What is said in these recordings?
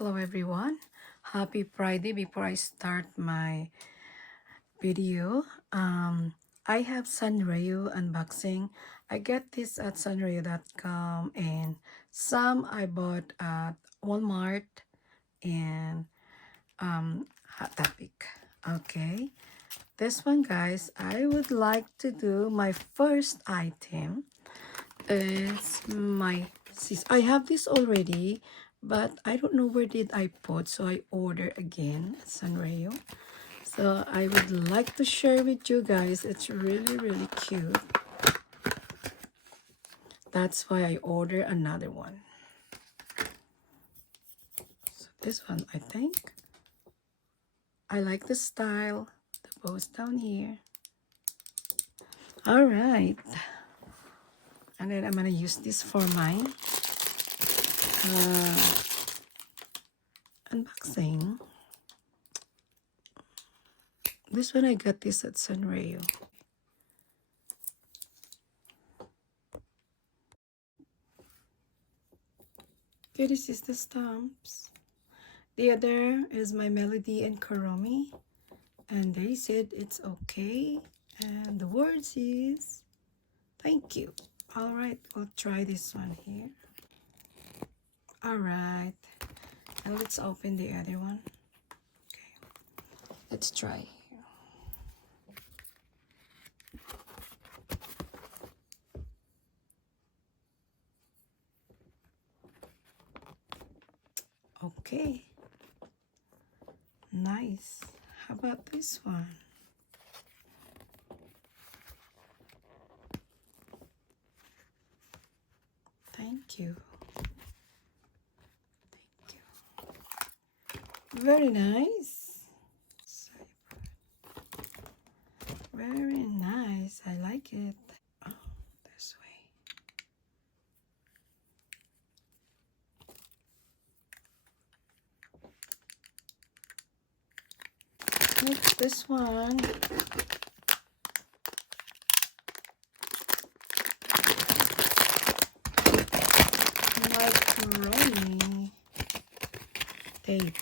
Hello everyone. Happy Friday. Before I start my video, I have sanrio unboxing. I get this at sanrio.com and some I bought at Walmart and Hot Topic. Okay. This one, guys, I would like to do my first item. It's my sis. I have this already, but I don't know where did I put, so I order again at Sanrio. So I would like to share with you guys. It's really cute. That's why I order another one. So this one, I think I like the style. The bows down here. All right, and then I'm gonna use this for my unboxing. This one I got this at Sanrio. Okay, this is the stamps. The other is my Melody and Karomi, and they said it's okay, and the words is thank you. All right, we'll try this one here. All right, and let's open the other one. Okay, let's try here. Okay, nice. How about this one? Thank you. Thank you. Very nice. Very nice. I like it. Oh, this way. Next, this one. Macaroni tape.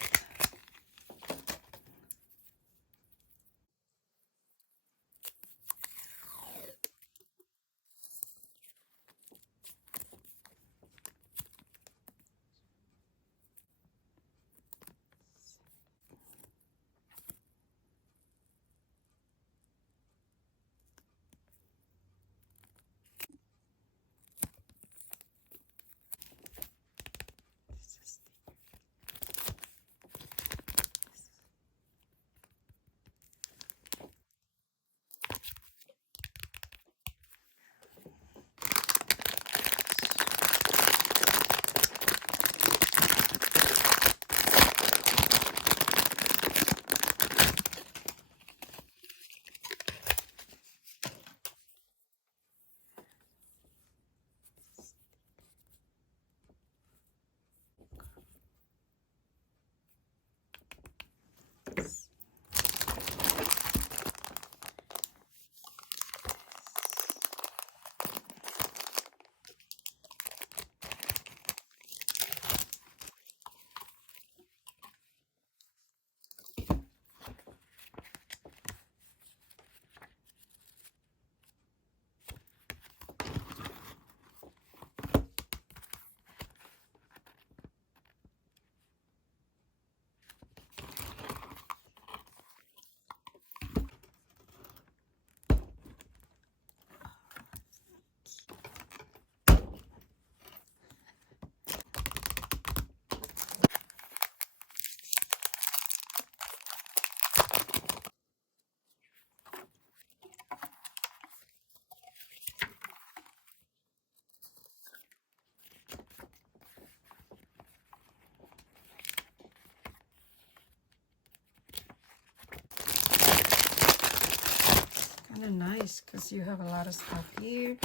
Kind of nice because you have a lot of stuff here,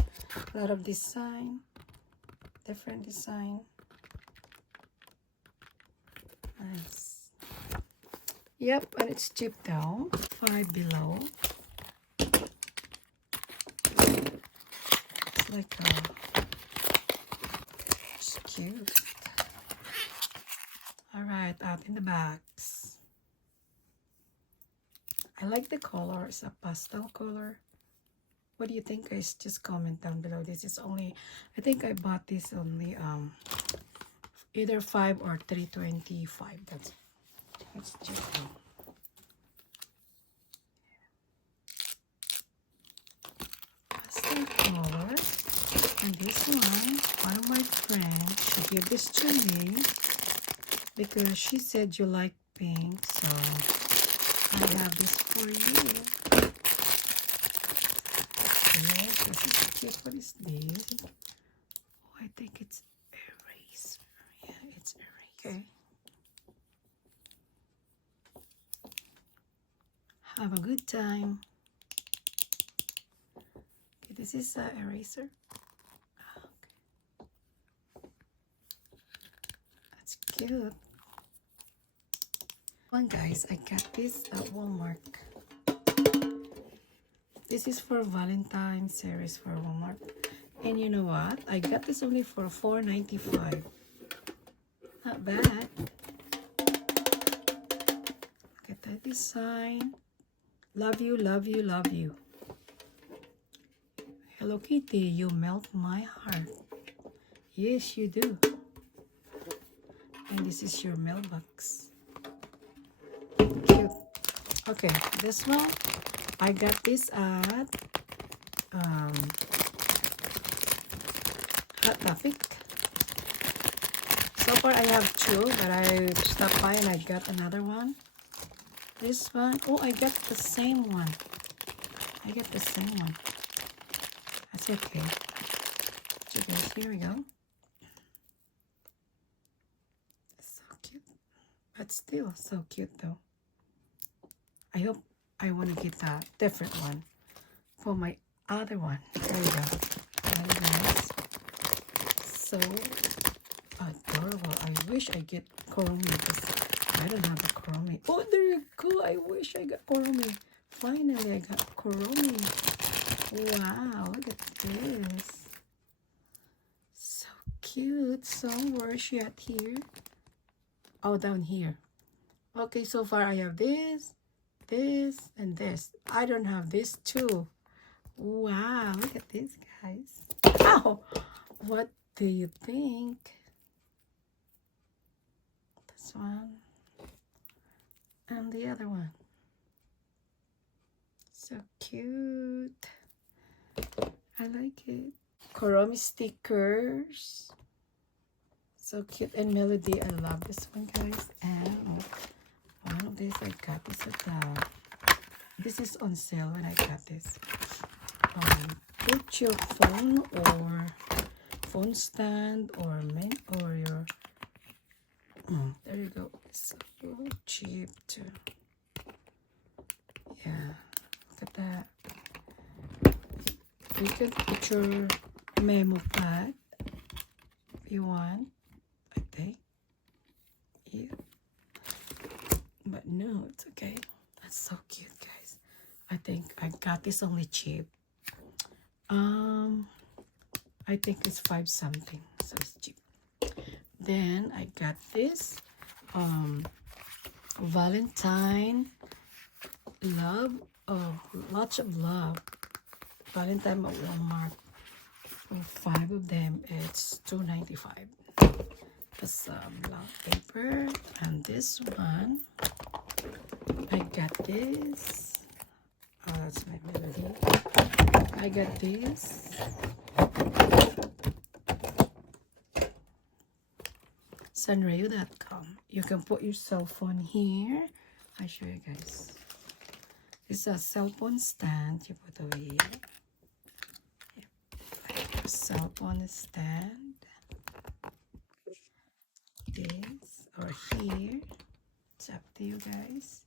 a lot of design, different design. Nice. Yep, and it's cheap though. Five Below. It's like a, it's cute. All Alright, out in the box. I like the color. It's a pastel color. What do you think, guys? Just comment down below. This is only, I think I bought this only either 5 or 325. That's cheap. Pastel color. And this one of my friends, she gave this to me because she said you like pink, so I have this for you. Okay, this is cute. What is this? Oh, I think it's eraser. Yeah, it's eraser. Okay. Have a good time. Okay, this is an eraser. Okay. That's cute. One, guys, I got this at Walmart. This is for Valentine's series for Walmart. And you know what? I got this only for $4.95. Not bad. Look at that design. Love you, love you, love you. Hello Kitty, you melt my heart. Yes, you do. And this is your mailbox. Cute. Okay, this one, I got this at Hot Topic. So far I have two, but I stopped by and I got another one. This one, oh, I got the same one. I got the same one. That's okay. So guys, here we go. So cute. But still so cute though. I hope I want to get a different one for my other one. There you go. Nice. So adorable. I wish I get Kuromi because I don't have a Kuromi. Oh, there you go. I wish I got Kuromi. Finally, I got Kuromi. Wow, look at this. So cute. So where is she at here? Oh, down here. Okay, so far I have this, and this. I don't have this too. Wow, look at this, guys. Ow! What do you think? This one. And the other one. So cute. I like it. Kuromi stickers. So cute. And Melody, I love this one, guys. And one of these, I got this at the... This is on sale when I got this. Put your phone or phone stand or your... there you go. It's so cheap too. Yeah, look at that. You can put your memo pad if you want, I think. Yeah. But no, it's okay. That's so cute, guys. I think I got this only cheap. I think it's 5 something, so it's cheap. Then I got this Valentine love, lots of love. Valentine at Walmart. For 5 of them, it's $2.95. That's black paper. And this one, I got this. Oh, that's my Melody. I got this. sanrio.com. You can put your cell phone here. I'll show you guys. It's a cell phone stand. You put over here. Yep. Cell phone stand. This or here. It's up to you guys.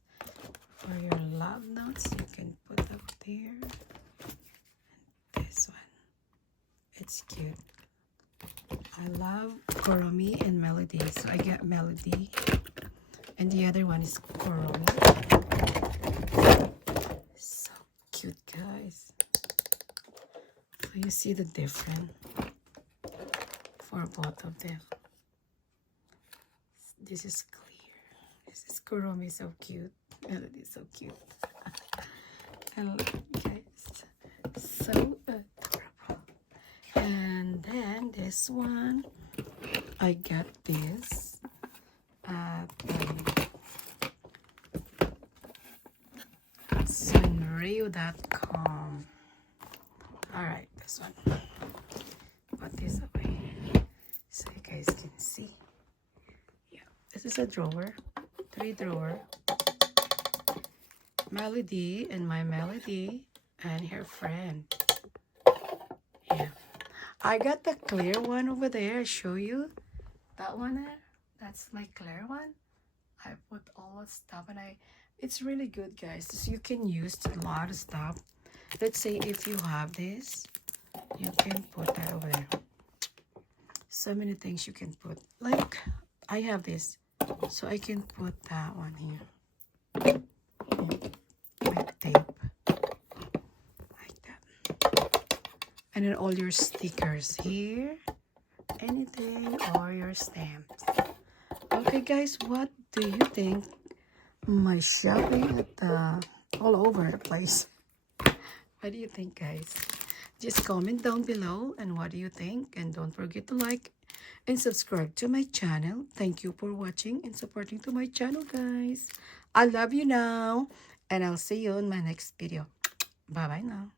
For your love notes, you can put up there. And this one. It's cute. I love Kuromi and Melody, so I got Melody, and the other one is Kuromi. So cute, guys. So you see the difference for both of them. This is clear. Kurumi is so cute. Melody is so cute. And look, guys, so adorable. And then this one, I got this at sanrio.com. Alright, this one. Put this away so you guys can see. Yeah, this is a drawer, 3 drawer. Melody and my Melody and her friend. Yeah, I got the clear one over there. I show you that one there. That's my clear one. I put all the stuff and it's really good, guys. So you can use a lot of stuff. Let's say if you have this, you can put that over there. So many things you can put. Like I have this, so I can put that one here. With tape. Like that. And then all your stickers here. Anything or your stamps. Okay guys, what do you think? My shopping at all over the place. What do you think, guys? Just comment down below and what do you think, and don't forget to like and subscribe to my channel. Thank you for watching and supporting to my channel, guys. I love you now, and I'll see you in my next video. Bye bye now.